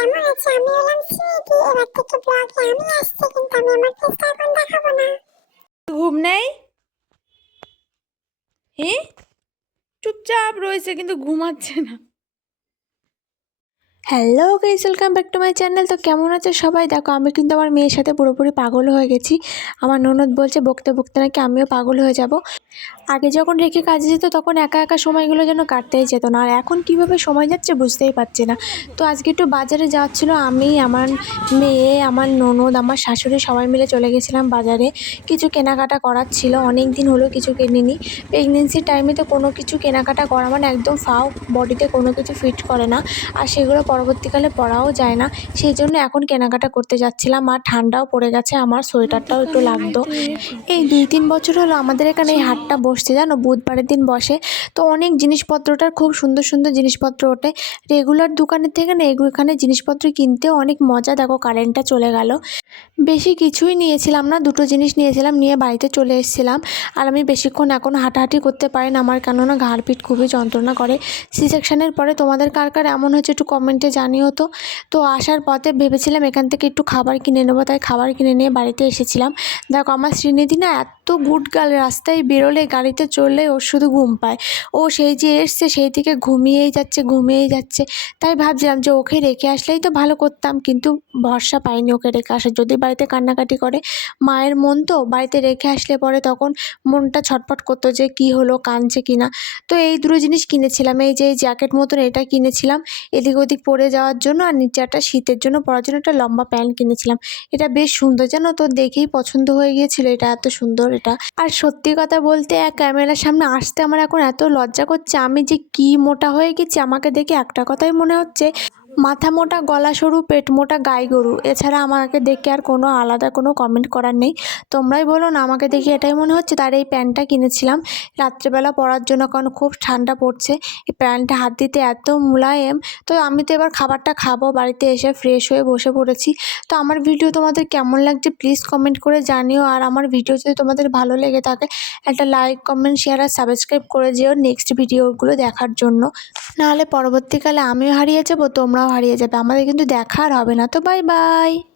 কেমন আছে? আমি এবার থেকে ব্লগে আমি আসছি কিন্তু আমি আমার ফেসটা এখন দেখাবো না। ঘুম নেই? হে? চুপচাপ রয়েছে কিন্তু ঘুমাচ্ছে না। Hello guys welcome back to my channel তো কেমন আছে সবাই? দেখো আমি কিন্তু আমার মেয়ের সাথে পুরোপুরি পাগল হয়ে গেছি। আমার ননদ বলছে বকতে বকতে নাকি আমিও পাগল হয়ে যাব। আগে যখন রেখে কাজে যেত তখন একা একা সময়গুলো যেন কাটতেই যেত না। আর এখন কীভাবে সময় যাচ্ছে বুঝতেই পারছি না। তো আজকে একটু বাজারে যাওয়াচ্ছিলো আমি আমার মেয়ে আমার ননদ আমার শাশুড়ি সবাই মিলে চলে গেছিলাম বাজারে। কিছু কেনাকাটা করার ছিল। অনেক দিন হলো কিছু কিনিনি। প্রেগনেন্সির টাইমে তো কোনো কিছু কেনাকাটা করা মানে একদম ফাও বডিতে কোনো কিছু ফিট করে না। আর সেগুলো পরবর্তীকালে পরাও যায় না। সেই জন্য এখন কেনাকাটা করতে যাচ্ছিলাম। আর ঠান্ডাও পড়ে গেছে। আমার সোয়েটারটাও একটু লাগতো। এই দুই তিন বছর হলো আমাদের এখানে এই হাটটা বসছে, জানো? বুধবারের দিন বসে। তো অনেক জিনিসপত্রটার খুব সুন্দর সুন্দর জিনিসপত্র ওঠে। রেগুলার দোকানের থেকে না এখানে জিনিসপত্র কিনতেও অনেক মজা। দেখো, কারেন্টটা চলে গেল। বেশি কিছুই নিয়েছিলাম না, দুটো জিনিস নিয়েছিলাম, নিয়ে বাড়িতে চলে এসেছিলাম। আর আমি বেশিক্ষণ এখন হাঁটাহাঁটি করতে পারি না। আমার কেননা ঘাড় পিঠ খুবই যন্ত্রণা করে। সি সেকশানের পরে তোমাদের কার কার এমন হচ্ছে একটু কমেন্টে জানিও তো। তো আসার পথে ভেবেছিলাম এখান থেকে একটু খাবার কিনে নেব, তাই খাবার কিনে নিয়ে বাড়িতে এসেছিলাম। দেখো, আমার শ্রীনিধি না এত গুড গার্ল রাস্তায় বেরোলে, গাড়িতে চললে ওর শুধু ঘুম পায়। ও সেই যে এসছে, সেই থেকে ঘুমিয়েই যাচ্ছে ঘুমিয়েই যাচ্ছে। তাই ভাবছিলাম যে ওকে রেখে আসলেই তো ভালো করতাম, কিন্তু ভরসা পাইনি ওকে রেখে আসা যদি বাড়িতে কান্নাকাটি করে মায়ের মন তো, বাড়িতে রেখে আসলে পরে তখন মনটা ছটফট করতো যে কি হলো, কাঁদছে কি না। তো এই দুটো জিনিস কিনেছিলাম, এই যে জ্যাকেট মতন এটা কিনেছিলাম, এদিক ওদিক পরে যাওয়ার জন্য আর নিচে একটা শীতের জন্য পরার জন্য একটা লম্বা প্যান্ট কিনেছিলাম। এটা বেশ সুন্দর, জানো তো, দেখেই পছন্দ হয়ে গিয়েছিল, এটা এত সুন্দর এটা। আর সত্যি কথা বলতে এক ক্যামেরার সামনে আসতে আমার এখন এত লজ্জা করছে, আমি যে কি মোটা হয়ে গেছি, আমাকে দেখে একটা কথাই মনে হচ্ছে, মাথা মোটা, গলা সরু, পেট মোটা, গাই গরু। এছাড়া আমাকে দেখে আর কোনো আলাদা কোনো কমেন্ট করার নেই। তোমরাই বলো না, আমাকে দেখে এটাই মনে হচ্ছে, তার এই প্যান্টটা কিনেছিলাম। রাত্রেবেলা পরার জন্য কারণ খুব ঠান্ডা পড়ছে, এই প্যান্টটা হাত দিতে এত মোলায়েম। তো আমি তো এবার খাবারটা খাব, বাড়িতে এসে ফ্রেশ হয়ে বসে পড়েছি। তো আমার ভিডিও তোমাদের কেমন লাগছে প্লিজ কমেন্ট করে জানিও। আর আমার ভিডিও যদি তোমাদের ভালো লেগে থাকে, একটা লাইক কমেন্ট শেয়ার আর সাবস্ক্রাইব করে যেও নেক্সট ভিডিওগুলো দেখার জন্য। নাহলে পরবর্তীকালে আমিও হারিয়ে যাব, তোমরাও হারিয়ে যাবে। আমাদের কিন্তু দেখা আর হবে না। তো বাই বাই